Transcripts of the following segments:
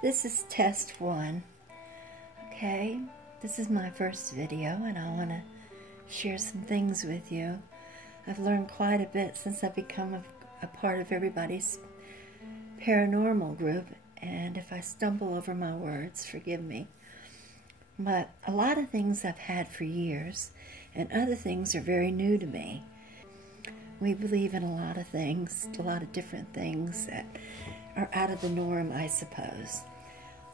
This is test one. Okay, this is my first video and I want to share some things with you. I've learned quite a bit since I've become a part of everybody's paranormal group, and if I stumble over my words, forgive me. But a lot of things I've had for years, and other things are very new to me. We believe in a lot of things, a lot of different things that are out of the norm, I suppose.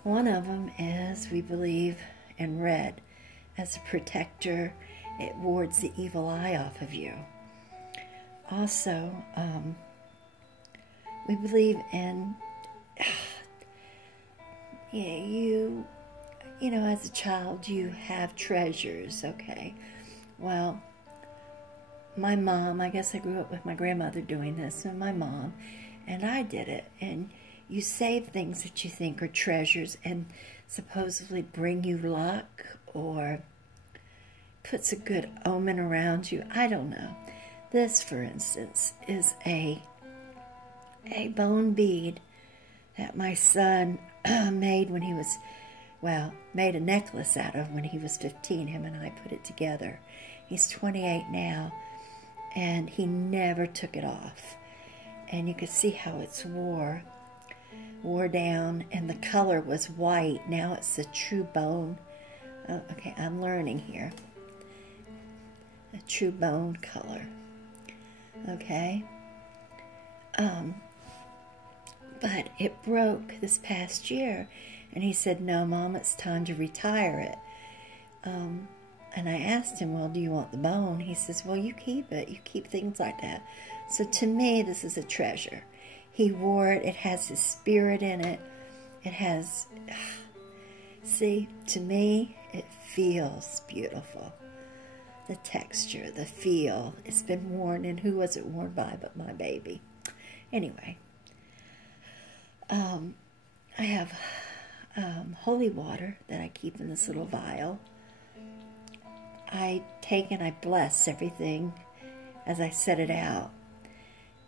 One of them is we believe in red as a protector. It wards the evil eye off of you. Also, we believe in, you know, as a child, you have treasures, okay? Well, my mom, I guess I grew up with my grandmother doing this, and my mom, and I did it. And you save things that you think are treasures and supposedly bring you luck or puts a good omen around you. I don't know. This, for instance, is a bone bead that my son made when he was, made a necklace out of when he was 15. Him and I put it together. He's 28 now, and he never took it off. And you could see how it's wore down, and the color was white. Now it's a true bone. Oh, okay, I'm learning here. A true bone color. Okay. But it broke this past year, and he said, "No, Mom, it's time to retire it." And I asked him, "Well, do you want the bone?" He says, "Well, you keep it. You keep things like that." So to me, this is a treasure. He wore it. It has his spirit in it. It has, see, to me, it feels beautiful. The texture, the feel. It's been worn, and who was it worn by but my baby? Anyway, I have holy water that I keep in this little vial. I take and I bless everything as I set it out.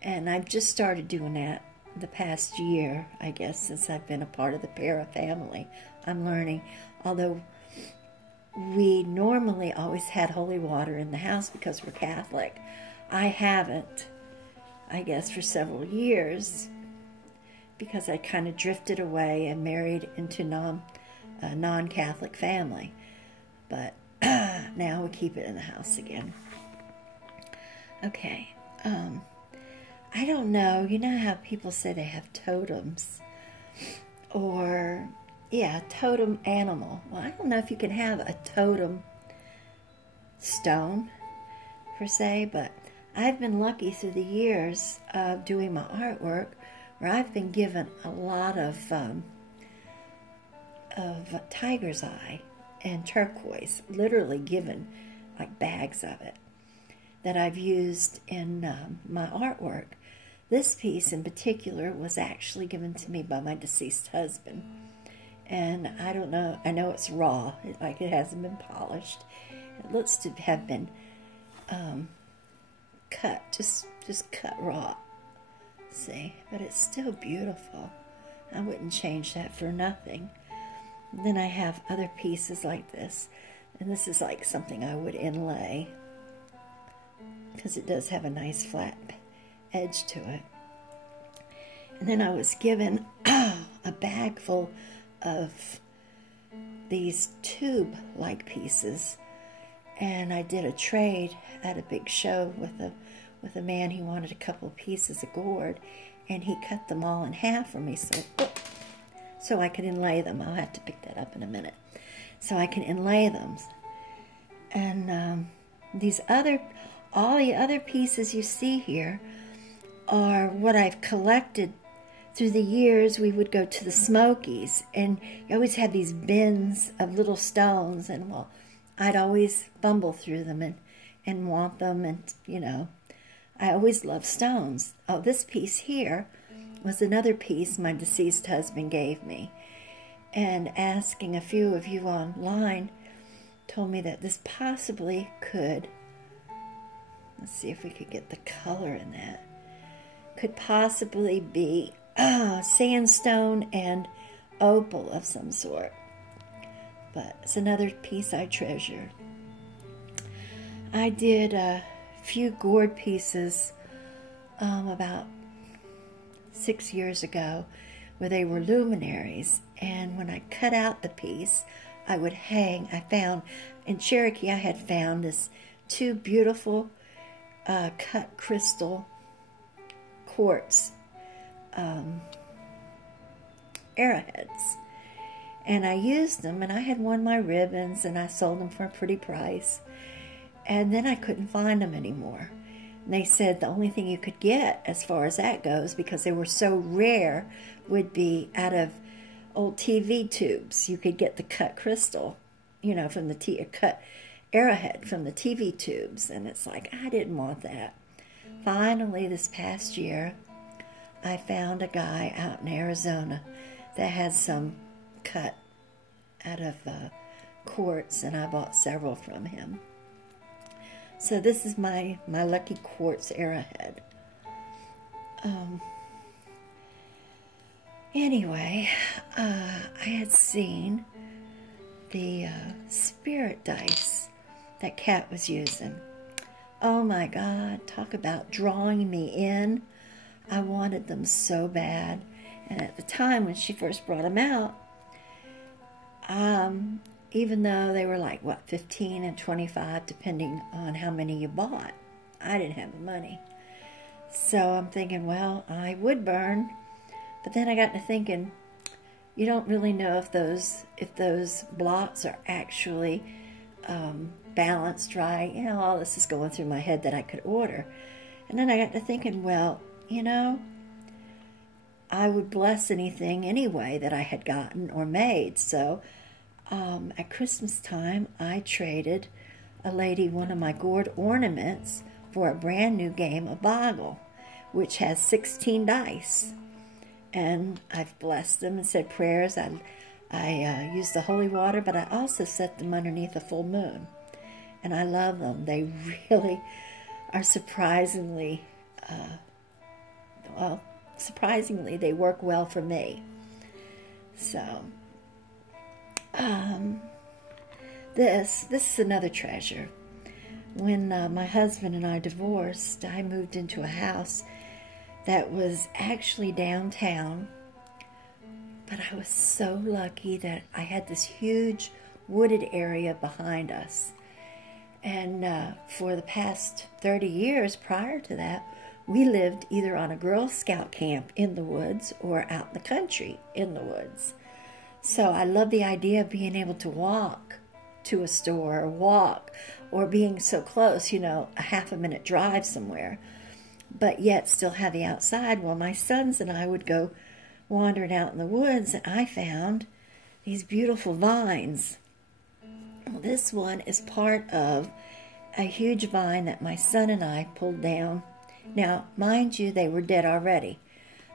And I've just started doing that the past year, I guess, since I've been a part of the Para family. I'm learning, although we normally always had holy water in the house because we're Catholic. I haven't, I guess, for several years because I kind of drifted away and married into a non-Catholic family. But now we keep it in the house again. Okay. I don't know. You know how people say they have totems? Or, yeah, totem animal. Well, I don't know if you can have a totem stone, per se, but I've been lucky through the years of doing my artwork where I've been given a lot of tiger's eye and turquoise, literally given like bags of it, that I've used in my artwork. This piece in particular was actually given to me by my deceased husband. And I don't know, I know it's raw, like it hasn't been polished. It looks to have been cut, just cut raw. See, but it's still beautiful. I wouldn't change that for nothing. And then I have other pieces like this. And this is like something I would inlay, because it does have a nice flat edge to it. And then I was given a bag full of these tube-like pieces, and I did a trade at a big show with a man. He wanted a couple of pieces of gourd, and he cut them all in half for me so I could inlay them. I'll have to pick that up in a minute. So I can inlay them. And all the other pieces you see here are what I've collected through the years. We would go to the Smokies, and you always had these bins of little stones, and well, I'd always fumble through them and want them, and you know, I always loved stones. Oh, this piece here was another piece my deceased husband gave me, and asking a few of you online told me that this possibly could, let's see if we could get the color in that, could possibly be sandstone and opal of some sort. But it's another piece I treasure. I did a few gourd pieces about 6 years ago where they were luminaries, and when I cut out the piece, I would hang. I found in Cherokee, I had found this 2 beautiful cut crystal quartz arrowheads, and I used them, and I had won my ribbons, and I sold them for a pretty price, and then I couldn't find them anymore. And they said the only thing you could get as far as that goes, because they were so rare, would be out of old TV tubes. You could get the cut crystal, you know, from the cut arrowhead from the TV tubes. And it's like, I didn't want that. Finally, this past year, I found a guy out in Arizona that had some cut out of quartz, and I bought several from him. So this is my lucky quartz arrowhead. Anyway, I had seen the spirit dice that Kat was using. Oh my God, talk about drawing me in. I wanted them so bad. And at the time when she first brought them out, even though they were like, what, 15 and 25, depending on how many you bought, I didn't have the money. So I'm thinking, well, I would burn. But then I got to thinking, you don't really know if those blocks are actually balanced right. You know, all this is going through my head that I could order. And then I got to thinking, well, you know, I would bless anything anyway that I had gotten or made. So at Christmas time, I traded a lady one of my gourd ornaments for a brand new game of Boggle, which has 16 dice. And I've blessed them and said prayers. I used the holy water, but I also set them underneath a full moon. And I love them. They really are surprisingly, surprisingly, they work well for me. So, this is another treasure. When my husband and I divorced, I moved into a house that was actually downtown, but I was so lucky that I had this huge wooded area behind us. And for the past 30 years prior to that, we lived either on a Girl Scout camp in the woods or out in the country in the woods. So I love the idea of being able to walk to a store or walk, or being so close, you know, a half-a-minute drive somewhere, but yet still have the outside. Well, my sons and I would go wandering out in the woods, and I found these beautiful vines. Well, this one is part of a huge vine that my son and I pulled down. Now, mind you, they were dead already.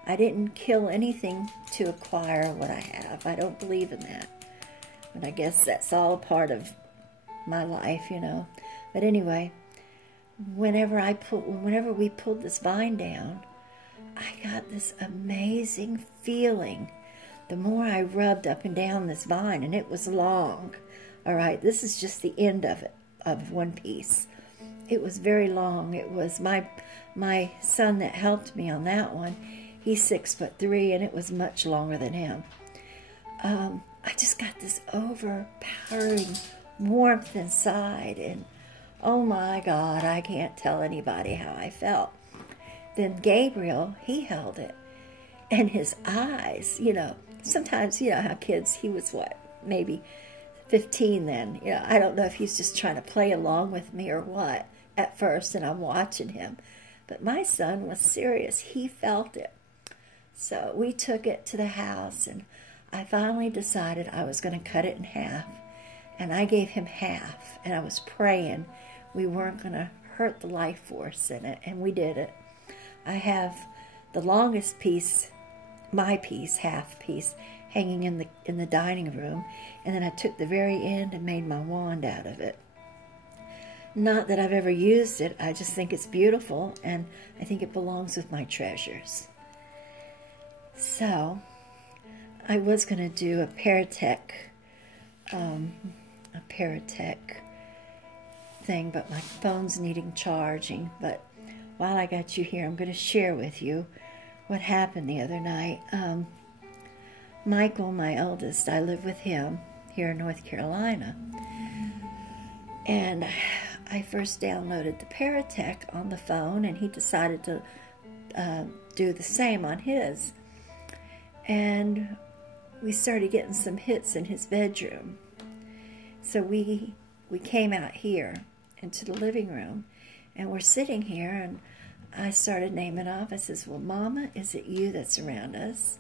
I didn't kill anything to acquire what I have. I don't believe in that. But I guess that's all a part of my life, you know. But anyway, whenever we pulled this vine down, I got this amazing feeling. The more I rubbed up and down this vine, and it was long. All right, this is just the end of it, of one piece. It was very long. It was my son that helped me on that one. He's 6'3", and it was much longer than him. I just got this overpowering warmth inside, and oh my God, I can't tell anybody how I felt. Then Gabriel, he held it, and his eyes, you know, sometimes, you know how kids, he was what, maybe 15 then, you know, I don't know if he's just trying to play along with me or what at first, and I'm watching him. But my son was serious. He felt it. So we took it to the house, and I finally decided I was going to cut it in half, and I gave him half, and I was praying we weren't going to hurt the life force in it, and we did it. I have the longest piece, my piece, half piece, hanging in the dining room, and then I took the very end and made my wand out of it. Not that I've ever used it, I just think it's beautiful, and I think it belongs with my treasures. So, I was going to do a Paratech thing, but my phone's needing charging. But while I got you here, I'm going to share with you what happened the other night. Michael, my eldest, I live with him here in North Carolina. And I first downloaded the Paratech on the phone, and he decided to do the same on his. And we started getting some hits in his bedroom. So we came out here into the living room, and we're sitting here, and I started naming off. I says, well, Mama, is it you that's around us?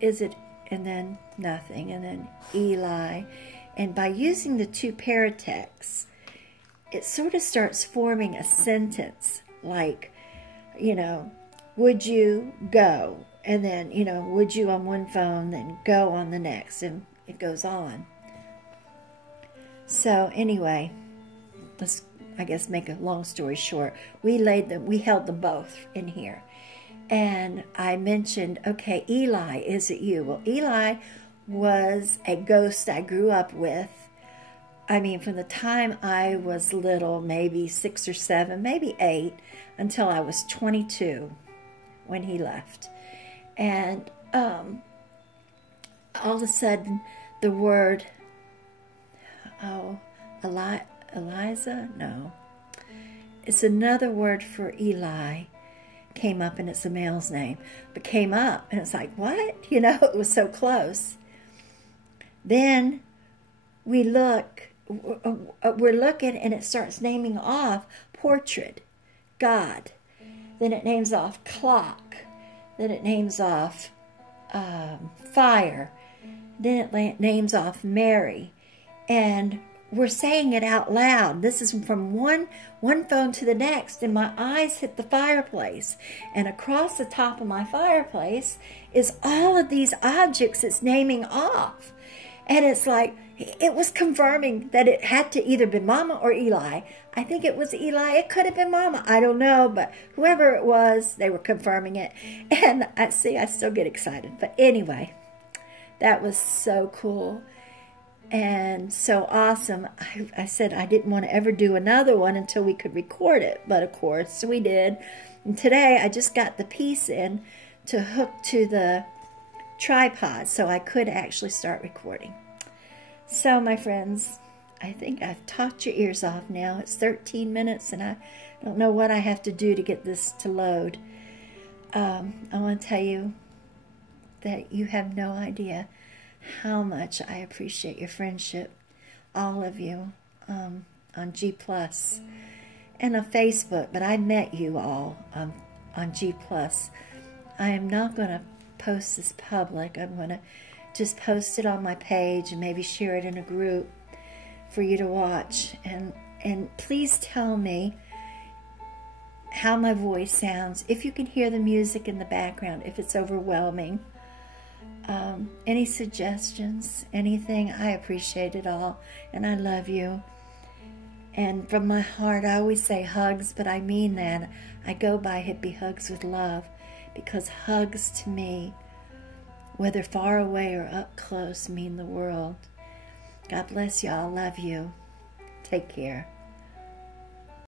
Is it, and then nothing, and then Eli. And by using the two Paratechs, it sort of starts forming a sentence like, you know, would you go? And then, you know, would you on one phone, then go on the next, and it goes on. So anyway, let's, I guess, make a long story short. We held them both in here. And I mentioned, okay, Eli, is it you? Well, Eli was a ghost I grew up with. I mean, from the time I was little, maybe 6 or 7, maybe 8, until I was 22 when he left. And all of a sudden, the word, Eliza? No. It's another word for Eli. Came up, and it's a male's name. But came up, and it's like, what? You know, it was so close. Then we're looking, and it starts naming off portrait, God. Then it names off clock. Then it names off fire. Then it names off Mary. And we're saying it out loud. This is from one phone to the next, and my eyes hit the fireplace. And across the top of my fireplace is all of these objects it's naming off. And it's like, it was confirming that it had to either be Mama or Eli. I think it was Eli. It could have been Mama. I don't know. But whoever it was, they were confirming it. And I still get excited. But anyway, that was so cool and so awesome. I said I didn't want to ever do another one until we could record it. But of course we did. And today I just got the piece in to hook to the tripod so I could actually start recording. So my friends, I think I've talked your ears off now. It's 13 minutes and I don't know what I have to do to get this to load. I want to tell you that you have no idea how much I appreciate your friendship, all of you, on G+ and on Facebook, but I met you all on G+. I am not going to post this public. I'm going to just post it on my page and maybe share it in a group for you to watch. And please tell me how my voice sounds, if you can hear the music in the background, if it's overwhelming. Any suggestions, anything, I appreciate it all, and I love you. And from my heart, I always say hugs, but I mean that. I go by Hippie Hugs with Love, because hugs to me, whether far away or up close, mean the world. God bless y'all. Love you. Take care.